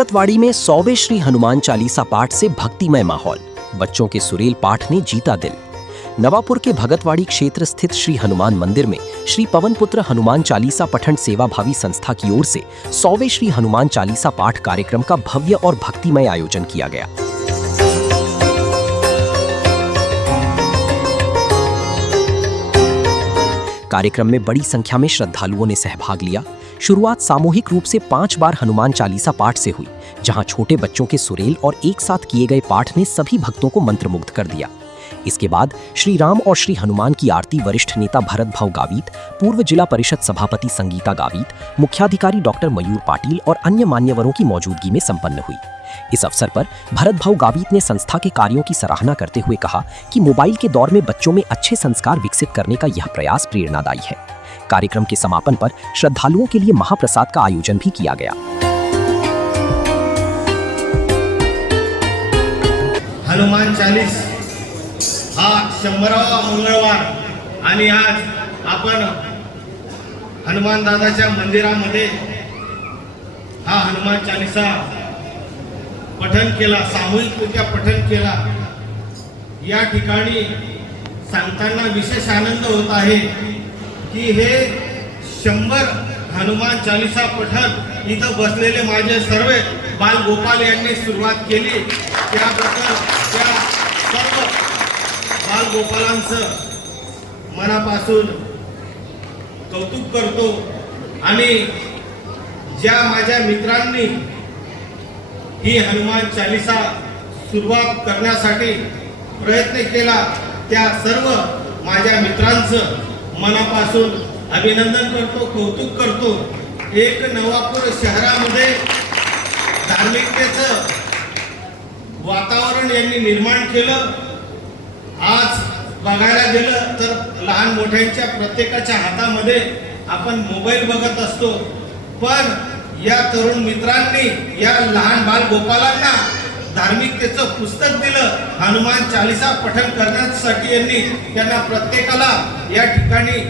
भगतवाड़ी में 100वें श्री हनुमान चालीसा पाठ से भक्तिमय माहौल, बच्चों के सुरील पाठ ने जीता दिल। नवापुर के भगतवाड़ी क्षेत्र स्थित श्री हनुमान मंदिर में श्री पवनपुत्र हनुमान चालीसा पठन सेवाभावी संस्था की ओर से 100वें श्री हनुमान चालीसा पाठ कार्यक्रम का भव्य और भक्तिमय आयोजन किया गया। कार्यक्रम में बड़ी संख्या में श्रद्धालुओं ने सहभाग लिया। शुरुआत सामूहिक रूप से 5 बार हनुमान चालीसा पाठ से हुई, जहां छोटे बच्चों के सुरेल और एक साथ किए गए पाठ ने सभी भक्तों को मंत्रमुग्ध कर दिया। इसके बाद श्री राम और श्री हनुमान की आरती वरिष्ठ नेता भरत भाऊ गावित, पूर्व जिला परिषद सभापति संगीता गावित, मुख्याधिकारी डॉक्टर मयूर पाटिल और अन्य मान्यवरों की मौजूदगी में संपन्न हुई। इस अवसर पर भरत भाऊ गावित ने संस्था के कार्यों की सराहना करते हुए कहा कि मोबाइल के दौर में बच्चों में अच्छे संस्कार विकसित करने का यह प्रयास प्रेरणादायी है। कार्यक्रम के समापन पर श्रद्धालुओं के लिए महाप्रसाद का आयोजन भी किया गया। हनुमान चालीस हा 100वा मंगळवार आणि आज आपण हनुमान दादाच्या मंदिरामध्ये हा हनुमान चालीसा पठन केला, सामूहिकरित्या पठन केला। या ठिकाणी सांगताना विशेष आनंद होत आहे की हे 100 हनुमान चालीसा पठन इथं बसलेले माझे सर्व बाल गोपाल यांनी सुरुवात केली। त्याबद्दल त्या सर्व बाल गोपालांचं मनापासून कौतुक करतो आणि ज्या माझ्या मित्रांनी ही हनुमान चालीसा सुरुवात करण्यासाठी प्रयत्न केला त्या सर्व माझ्या मित्रांचं मनापासून अभिनंदन करतो, कौतुक करतो। एक नवापूर शहरामध्ये धार्मिकतेचं वातावरण यांनी निर्माण केलं। आज बघायला गेलं तर लहान मोठ्यांच्या प्रत्येकाच्या हातामध्ये आपण मोबाईल बघत असतो, पण या तरुण मित्रांनी या लहान बाल गोपालांना धार्मिकतेचं पुस्तक दिलं। हनुमान चालीसा पठन करण्यासाठी यांनी त्यांना प्रत्येकाला या ठिकाणी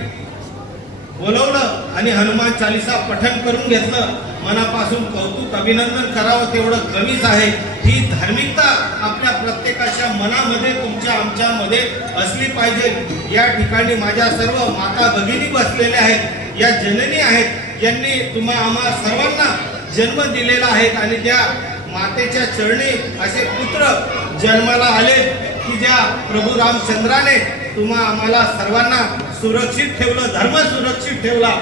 बोलवलं आणि हनुमान चालीसा पठन करून घेतलं। मनापासून कौतुक, अभिनंदन करावं तेवढं कमीच आहे। ही धार्मिकता आपल्या प्रत्येकाच्या मनामध्ये, तुमच्या आमच्यामध्ये असली पाहिजे। या ठिकाणी माझ्या सर्व माता भगिनी बसलेल्या आहेत, या जननी आहेत, यांनी आम्हा सर्वांना जन्म दिलेला आहे आणि त्या मातेच्या चरणी असे पुत्र जन्माला आले की ज्या प्रभू रामचंद्राने आम्हाला सर्वांना सुरक्षित ठेवलं, धर्म सुरक्षित ठेवला।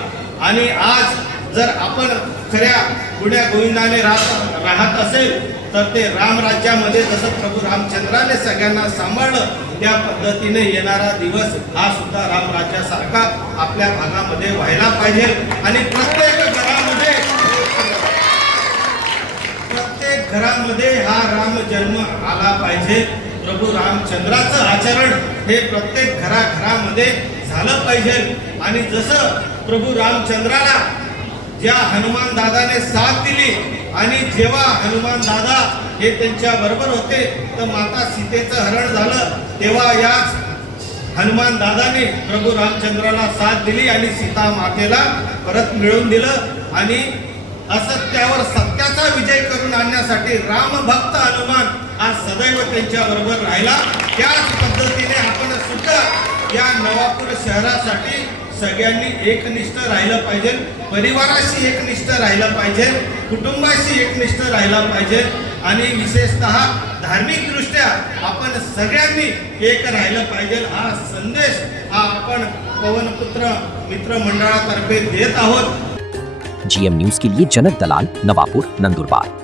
आणि आज जर आपण खऱ्या गुण्या गोविंदाने राहत असेल तर ते रामराज्यामध्ये जसं प्रभू रामचंद्राने सगळ्यांना सांभाळलं त्या पद्धतीने येणारा दिवस हा सुद्धा रामराज्यासारखा आपल्या भागामध्ये व्हायला पाहिजे आणि प्रत्येक घरामध्ये हा राम जन्म आला पाहिजे। प्रभू रामचंद्राचं आचरण हे प्रत्येक घराघरामध्ये झालं पाहिजे। आणि जसं प्रभू रामचंद्राला ज्या हनुमान दादाने साथ दिली आणि जेव्हा हनुमान दादा हे त्यांच्या बरोबर होते तर माता सीतेचं हरण झालं, तेव्हा याच हनुमान दादाने प्रभू रामचंद्राला साथ दिली आणि सीता मातेला परत मिळवून दिलं आणि असत्यावर सत्याचा विजय करून आणण्यासाठी रामभक्त हनुमान आज सदैव त्यांच्या बरोबर राहिला। त्याच पद्धतीने आपण सुद्धा या नवापूर शहरासाठी सगळ्यांनी एकनिष्ठ राहिलं पाहिजे, परिवाराशी एकनिष्ठ राहिलं पाहिजे, कुटुंबाशी एकनिष्ठ राहिलं पाहिजे आणि विशेषतः धार्मिक दृष्ट्या आपण सगळ्यांनी एक राहिलं पाहिजे। हा संदेश हा आपण पवनपुत्र मित्र मंडळातर्फे देत आहोत। GM न्यूज के लिए जनक दलाल, नवापुर, नंदुरबार।